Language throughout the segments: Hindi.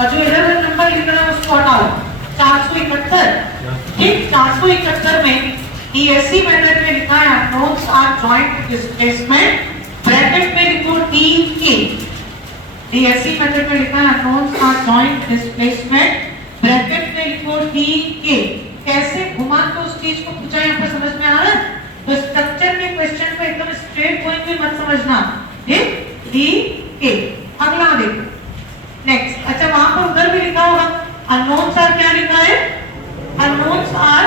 और जो इधर नंबर लिख रहा है उसको हटाओ। 471, ठीक। 471 में DSC मेथड में लिखा है unknowns are joint displacement, bracket में लिखो DK। DSC मेथड में लिखा है unknowns are joint displacement, bracket में लिखो DK। कैसे घुमा के उस चीज को पूछा यहाँ पर समझ में आ रहा है? तो स्ट्रक्चर के क्वेश्चन को एकदम स्ट्रेट गोइंग में मत समझना, ठीक। DK। अगला देखो नेक्स्ट। अच्छा वहां पर उधर भी लिखा होगा अननोन्स आर, क्या लिखा है? अननोन्स आर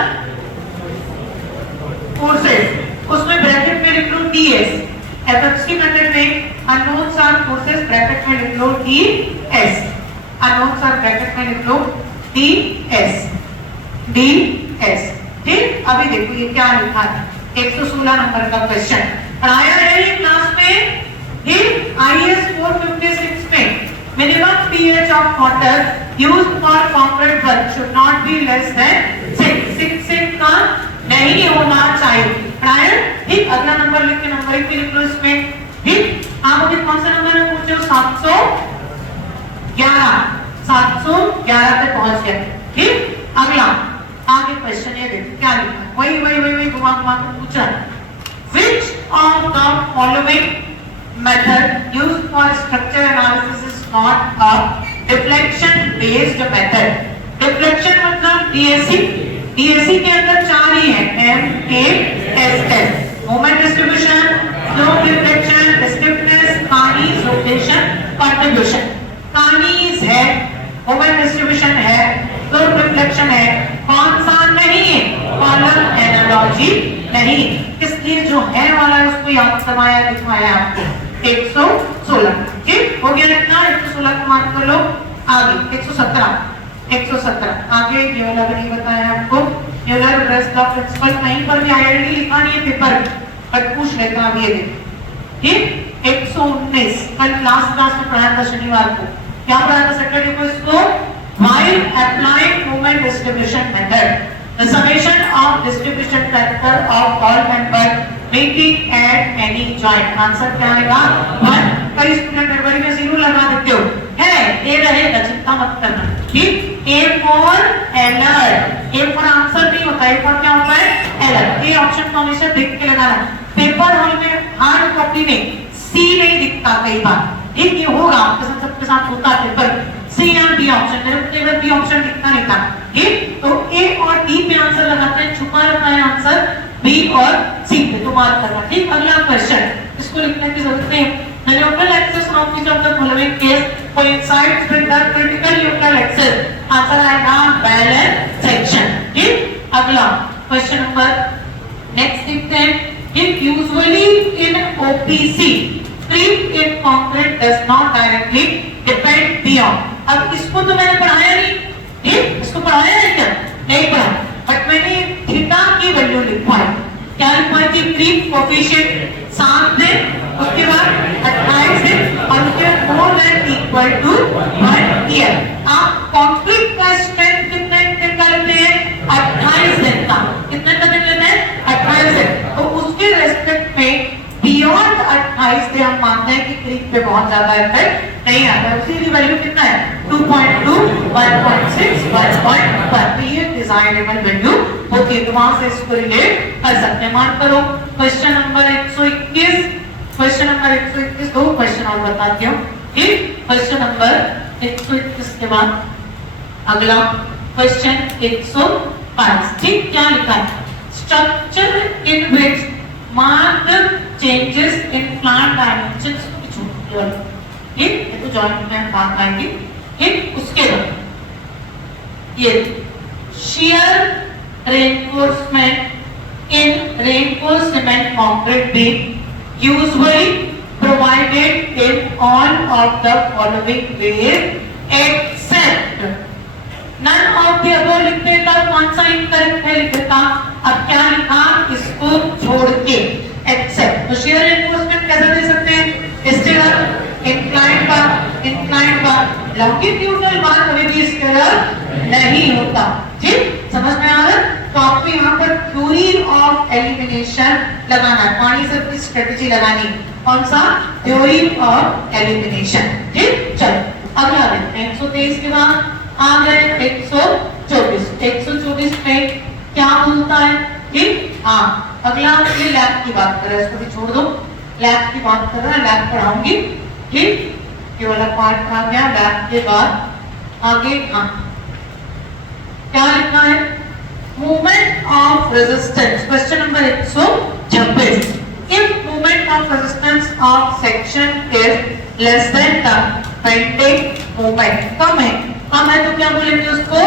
फोर्सेस, उसमें ब्रैकेट में लिख लो DS। FFC मेथड में अननोन्स आर फोर्सेस, ब्रैकेट में लिख लो DS। अननोन्स आर ब्रैकेट में लिख लो DS, ठीक। अभी देखो ये क्या लिखा है, 116 नंबर का क्वेश्चन पढ़ाया है ये क्लास में। ये IS 456 में minimum pH of water used for concrete work should not be less than 6 से कम नहीं होना चाहिए, पढ़ाया, ठीक। अगला नंबर लिख के नंबर 1 पे लिख लो इसमें, ठीक। आप अभी कौन सा नंबर में पूछे हो? 711 पे पहुंच गए, ठीक। अगला आगे क्वेश्चन ये देखो क्या लिखा है, वही घुमा के पूछा है। Which of the following method used for structure analysis is not a deflection based method? deflection मतलब DSC के अंदर 4 ही है, MKSS, moment distribution, slope deflection, stiffness, Carney's rotation, contribution। Carney's है, moment distribution है, slope deflection है, कौन सा नहीं है? कॉलम एनालॉजी नहीं, इसलिए जो है वाला है उसको याद करवाया दिखाया आपको। 116, ठीक हो गया इतना। 116 को मान कर लो। आगे 117 आगे ये वाला भी नहीं बताया आपको। यूलर ब्रेस्ट ऑफ प्रिंसिपल कहीं पर भी आईआईडी लिखा नहीं है पेपर पर पूछ लेता हूं ये देखो, ठीक। 119 कल क्लास में पढ़ाया था शनिवार को। क्या पढ़ाया था सैटरडे को इसको? while applying moment distribution method, the summation of distribution factor of all member meeting at any joint, answer क्या आएगा? 1। कई स्टूडेंट गड़बड़ी में 0 लगा देते हो, है ए रहेगा, चिंता मत करना, ठीक। A for alert, A for answer नहीं होता, A for क्या होता है? alert। ये ऑप्शन को हमेशा देख के लगाना। पेपर हॉल में हार्ड कॉपी में C नहीं दिखता कई बार, ठीक। ये होगा आपके साथ, सबके साथ होता है पेपर C या D ऑप्शन, मेरे को केवल B ऑप्शन दिखता नहीं था, ठीक। तो A और D पे आंसर लगाते हैं, छुपा रहता है आंसर B और C पे, तो मार्क करना, ठीक। अगला क्वेश्चन, इसको लिखने की जरूरत नहीं है। The neutral axis of each of the following case coincides with the critical neutral axis, answer आएगा बैलेंस सेक्शन, ठीक। अगला क्वेश्चन नंबर नेक्स्ट देखते हैं। If usually in OPC creep in concrete does not directly depend beyond, अब इसको तो मैंने पढ़ाया नहीं, ठीक। इसको पढ़ाया है क्या? नहीं पढ़ा, बट मैंने थीटा की वैल्यू लिखवाई। क्या लिखवाई थी? क्रीप कोएफिशिएंट 7 दिन, उसके बाद 28 दिन और उसके more than equal to 1 year. आप कंक्रीट का स्ट्रेंथ कितने दिन का लेते हैं? 28 दिन का। कितने का दिन लेते हैं? 28 दिन। तो उसके रेस्पेक्ट में बियॉन्ड 28 से हम मानते हैं कि क्रीप पे बहुत ज्यादा इफेक्ट नहीं आता है। उसी की वैल्यू कितना है? 2.2, 1.6, 1.1। तो ये डिजायरेबल वैल्यू होती है, तो वहां से इसको रिलेट कर सकते हैं। मार्क करो क्वेश्चन नंबर 121। क्वेश्चन नंबर 121 दो क्वेश्चन और बताती हूँ, ठीक। क्वेश्चन नंबर 121 के बाद अगला क्वेश्चन 122, ठीक। क्या लिखा है? Structure in which marked changes in plant dimensions को छोड़ दो, ठीक। ये तो जॉइंट में बात आएगी, ठीक। उसके बाद ये shear reinforcement in reinforced cement concrete beam usually provided in all of the following ways except none of the above लिख देता, कौन सा इनकरेक्ट है लिख देता। अब क्या लिखा? इसको छोड़ के एक्सेप्ट। तो shear reinforcement कैसे दे सकते हैं? स्टेरर, इंक्लाइंड बार, लॉन्गिट्यूडनल बार कभी भी स्टेरर नहीं होता, ठीक। समझ में आ रहा? तो आपको यहाँ पर थ्योरी ऑफ एलिमिनेशन लगाना है, पानी से अपनी स्ट्रेटेजी लगानी। कौन सा? थ्योरी ऑफ एलिमिनेशन, ठीक। चलो अगला देखते हैं। 123 के बाद आ गए 124। 124 में क्या बोलता है? ठीक, हाँ अगला ये लैब की बात कर रहा है, इसको भी छोड़ दो, लैब की बात कर रहा है, लैब पढ़ाऊंगी। ठीक, ये वाला पार्ट आ गया। लैब के बाद आगे हाँ क्या लिखना है? Movement of resistance, question number 126। If movement of resistance of section is less than the bending movement, कम है तो क्या बोलेंगे उसको?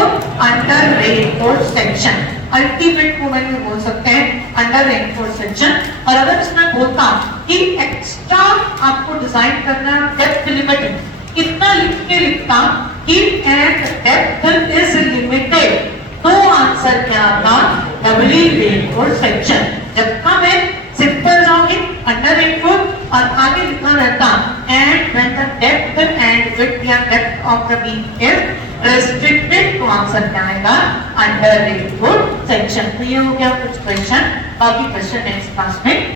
Under reinforced section. Ultimate movement में बोल सकते हैं अंडर रेनफोर्स्ड सेक्शन। और अगर इसमें बोलता कि एक्स्ट्रा आपको डिजाइन करना डेप्थ लिमिट, कितना लिख के लिखता कि एट डेप्थ इज लिमिटेड, तो आंसर क्या था? डबली रेनफोर्स्ड सेक्शन। जब कम है सिंपल जाओगे अंडर रेनफोर्स्ड, और आगे लिखा रहता and when the depth and width या depth of the beam is restricted, तो आंसर क्या आएगा? Under reinforced section. तो ये हो गया कुछ क्वेश्चन, बाकी क्वेश्चन नेक्स्ट क्लास में